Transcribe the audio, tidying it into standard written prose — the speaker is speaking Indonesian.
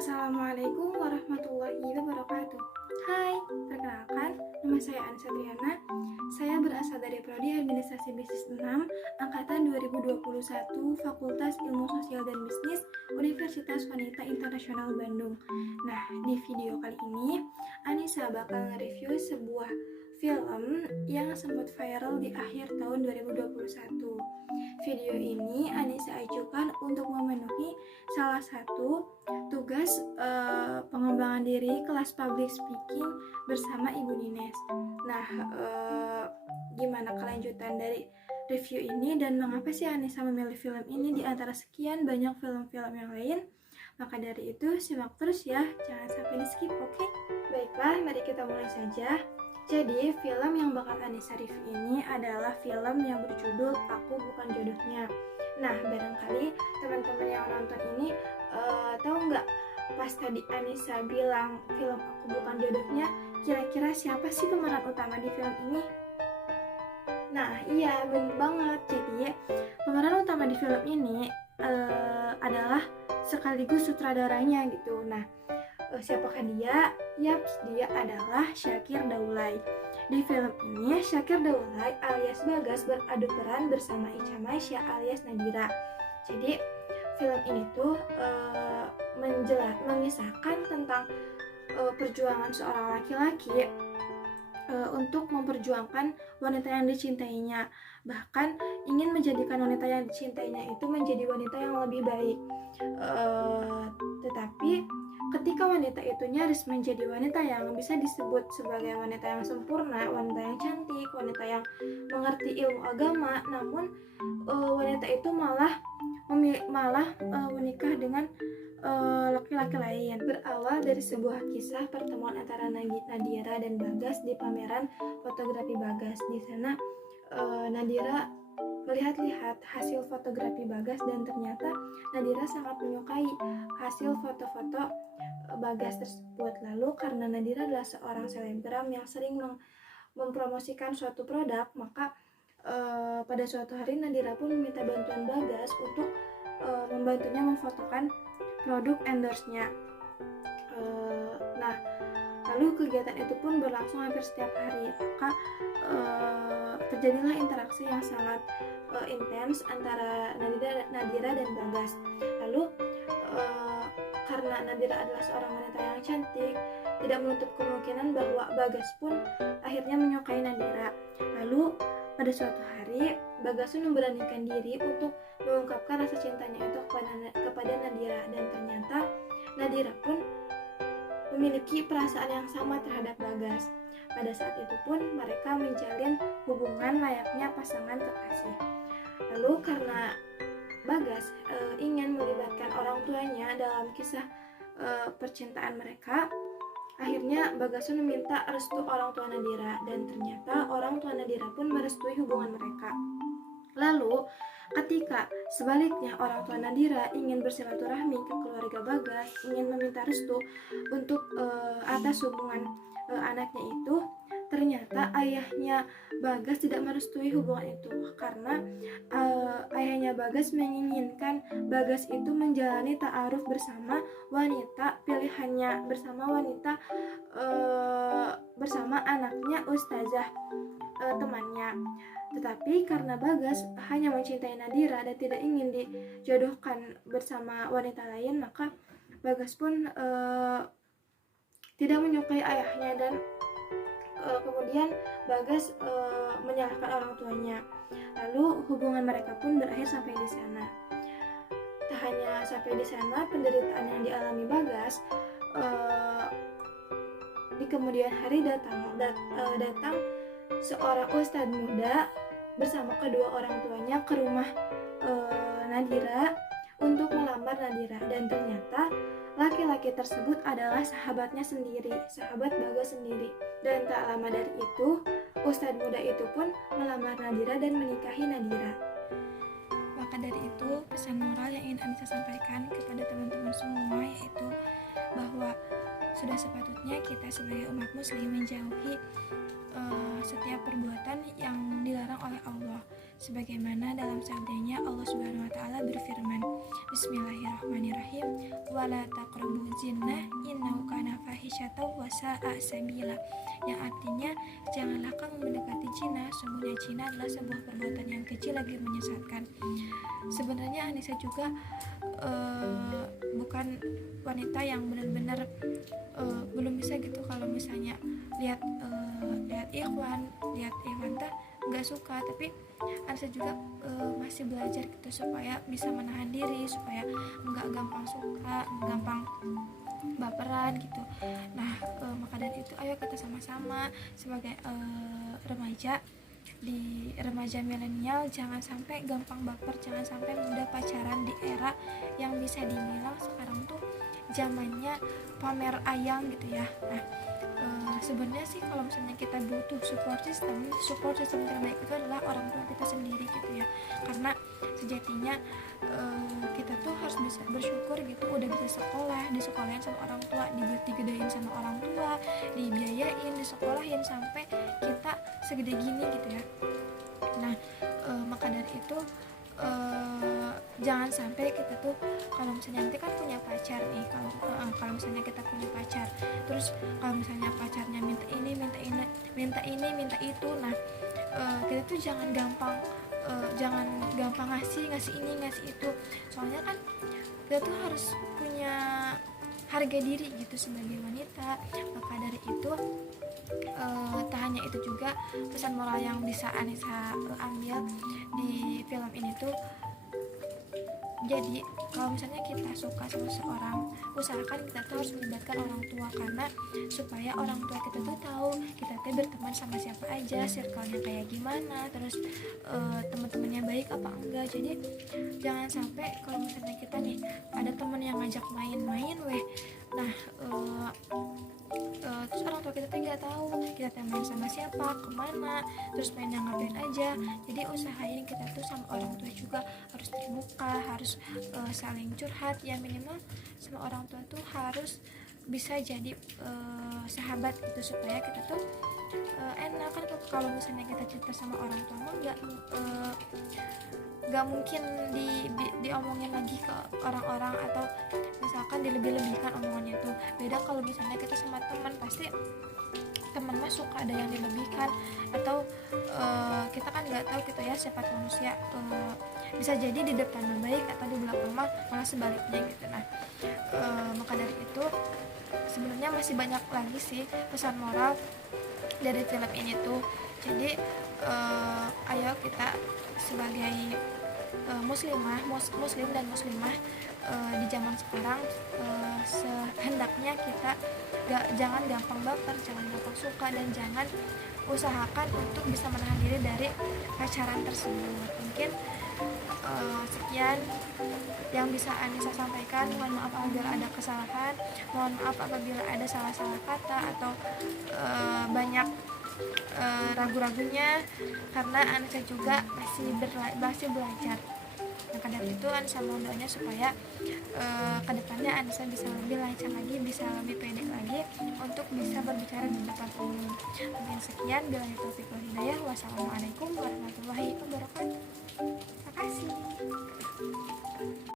Assalamualaikum warahmatullahi wabarakatuh. Hai, perkenalkan, nama saya Anissa Triana. Saya berasal dari Prodi Administrasi Bisnis 6, Angkatan 2021, Fakultas Ilmu Sosial dan Bisnis, Universitas Wanita Internasional Bandung. Nah, di video kali ini, Anissa bakal nge-review sebuah film yang sempat viral di akhir tahun 2021. Video ini Anissa ajukan untuk memenuhi salah satu tugas pengembangan diri kelas public speaking bersama Ibu Nines. Nah, gimana kelanjutan dari review ini dan mengapa sih Anissa memilih film ini di antara sekian banyak film-film yang lain? Maka dari itu simak terus ya, jangan sampai di skip, oke? Baiklah, mari kita mulai saja. Jadi, film yang bakal Anissa review ini adalah film yang berjudul Aku Bukan Jodohnya. Nah, barangkali teman-teman yang nonton ini tahu nggak pas tadi Anissa bilang film Aku Bukan Jodohnya, kira-kira siapa sih pemeran utama di film ini? Nah, iya, bener banget. Jadi, pemeran utama di film ini adalah sekaligus sutradaranya gitu. Nah, siapakah dia? Yaps, dia adalah Syakir Daulay. Di film ini, Syakir Daulay alias Bagas beradu peran bersama Ica Maisya alias Nadira. Jadi, film ini tuh mengisahkan tentang perjuangan seorang laki-laki untuk memperjuangkan wanita yang dicintainya, bahkan ingin menjadikan wanita yang dicintainya itu menjadi wanita yang lebih baik. Tetapi ketika wanita itu nyaris menjadi wanita yang bisa disebut sebagai wanita yang sempurna, wanita yang cantik, wanita yang mengerti ilmu agama, namun wanita itu malah menikah dengan laki-laki lain. Berawal dari sebuah kisah pertemuan antara Nadira dan Bagas di pameran fotografi Bagas. Di sana Nadira melihat-lihat hasil fotografi Bagas dan ternyata Nadira sangat menyukai hasil foto-foto Bagas tersebut. Lalu karena Nadira adalah seorang selebgram yang sering mempromosikan suatu produk, maka pada suatu hari Nadira pun meminta bantuan Bagas untuk membantunya memfotokan produk endorse-nya. Nah, lalu kegiatan itu pun berlangsung hampir setiap hari. Maka terjadilah interaksi yang sangat intens antara Nadira dan Bagas. Lalu karena Nadira adalah seorang wanita yang cantik, tidak menutup kemungkinan bahwa Bagas pun akhirnya menyukai Nadira. Lalu pada suatu hari, Bagas pun memberanikan diri untuk mengungkapkan rasa cintanya itu kepada Nadira, dan ternyata Nadira pun memiliki perasaan yang sama terhadap Bagas. Pada saat itu pun mereka menjalin hubungan layaknya pasangan kekasih. Lalu karena Bagas ingin melibatkan orang tuanya dalam kisah percintaan mereka, akhirnya Bagas pun meminta restu orang tua Nadira, dan ternyata orang tua Nadira pun merestui hubungan mereka. Lalu ketika sebaliknya orang tua Nadira ingin bersilaturahmi ke keluarga Bagas, ingin meminta restu untuk atas hubungan anaknya itu, ternyata ayahnya Bagas tidak merestui hubungan itu karena ayahnya Bagas menginginkan Bagas itu menjalani ta'aruf bersama wanita pilihannya, bersama anaknya ustazah temannya. Tetapi karena Bagas hanya mencintai Nadira dan tidak ingin dijodohkan bersama wanita lain, maka Bagas pun tidak menyukai ayahnya, dan kemudian Bagas menyalahkan orang tuanya. Lalu hubungan mereka pun berakhir sampai di sana. Tak hanya sampai di sana, penderitaan yang dialami Bagas di kemudian hari datang seorang ustadz muda bersama kedua orang tuanya ke rumah Nadira untuk melamar Nadira, dan ternyata laki-laki tersebut adalah sahabatnya sendiri, sahabat Bagas sendiri. Dan tak lama dari itu, ustadz muda itu pun melamar Nadira dan menikahi Nadira. Maka dari itu, pesan moral yang ingin Anissa sampaikan kepada teman-teman semua yaitu bahwa sudah sepatutnya kita sebagai umat muslim menjauhi setiap perbuatan yang dilarang oleh Allah, sebagaimana dalam sabdanya Allah Subhanahu wa taala berfirman, Bismillahirrahmanirrahim, wala taqrabuz zina innahu kana fahisyatan wa sa'a sabila, yang artinya janganlah kamu mendekati zina, sungguhnya zina adalah sebuah perbuatan yang kecil lagi menyesatkan. Sebenarnya Anissa juga bukan wanita yang benar-benar belum bisa gitu kalau misalnya lihat Ikhwan teh nggak suka, tapi Anissa juga masih belajar gitu supaya bisa menahan diri, supaya nggak gampang suka, gampang baperan gitu. Nah, maka dari itu ayo kita sama-sama sebagai remaja di remaja milenial jangan sampai gampang baper, jangan sampai mudah pacaran di era yang bisa dibilang sekarang tuh zamannya pamer ayang gitu ya. Nah, sebenarnya sih kalau misalnya kita butuh support system terbaik itu adalah orang tua kita sendiri gitu ya, karena sejatinya kita tuh harus bisa bersyukur gitu udah bisa disekolahin sama orang tua, digedein sama orang tua, dibiayain, disekolahin sampai kita segede gini gitu ya. Nah, maka dari itu jangan sampai kita tuh kalau misalnya nanti kan punya pacar nih, kalau misalnya kita punya pacar, terus kalau misalnya pacarnya minta ini minta itu, nah kita tuh jangan gampang ngasih ini ngasih itu, soalnya kan kita tuh harus punya harga diri gitu sebagai wanita. Maka dari itu tak hanya itu juga pesan moral yang bisa Anissa ambil di film ini tuh, jadi kalau misalnya kita suka sama seseorang, usahakan kita tuh harus melibatkan orang tua, karena supaya orang tua kita tuh tahu kita tuh berteman sama siapa aja, circle-nya kayak gimana, terus teman-temannya baik apa enggak. Jadi jangan sampai kalau misalnya kita nih ada teman yang ngajak main-main nah terus orang tua kita tuh nggak tahu kita tuh main sama siapa, kemana, terus main yang ngapain aja. Jadi usahain kita tuh sama orang tua juga harus terbuka, harus saling curhat ya, minimal sama orang tua tuh harus bisa jadi sahabat gitu, supaya kita tuh enak kan. Kalau misalnya kita cerita sama orang tua mah nggak mungkin diomongin lagi ke orang-orang, atau misalkan dilebih-lebihkan omongannya tuh. Beda kalau misalnya kita sama teman, pasti teman mah suka ada yang dilebihkan, atau kita kan nggak tahu gitu ya sifat manusia, bisa jadi di depan baik atau di belakang malah sebaliknya gitu. Nah, maka dari itu sebenarnya masih banyak lagi sih pesan moral dari film ini tuh. Jadi ayo kita sebagai muslim dan muslimah di zaman sekarang, sehendaknya kita jangan gampang baper, jangan gampang suka, dan jangan usahakan untuk bisa menahan diri dari pacaran tersebut. Mungkin sekian yang bisa Anissa sampaikan. Mohon maaf apabila ada kesalahan, mohon maaf apabila ada salah-salah kata atau banyak ragu-ragunya, karena Anissa juga masih belajar. Maka dari itu Anissa mohon doanya supaya kedepannya Anissa bisa lebih lancar lagi, bisa lebih pede lagi untuk bisa berbicara di depan umum. Mungkin sekian, billahi taufiq wal hidayah. Wassalamualaikum warahmatullahi wabarakatuh. Terima kasih.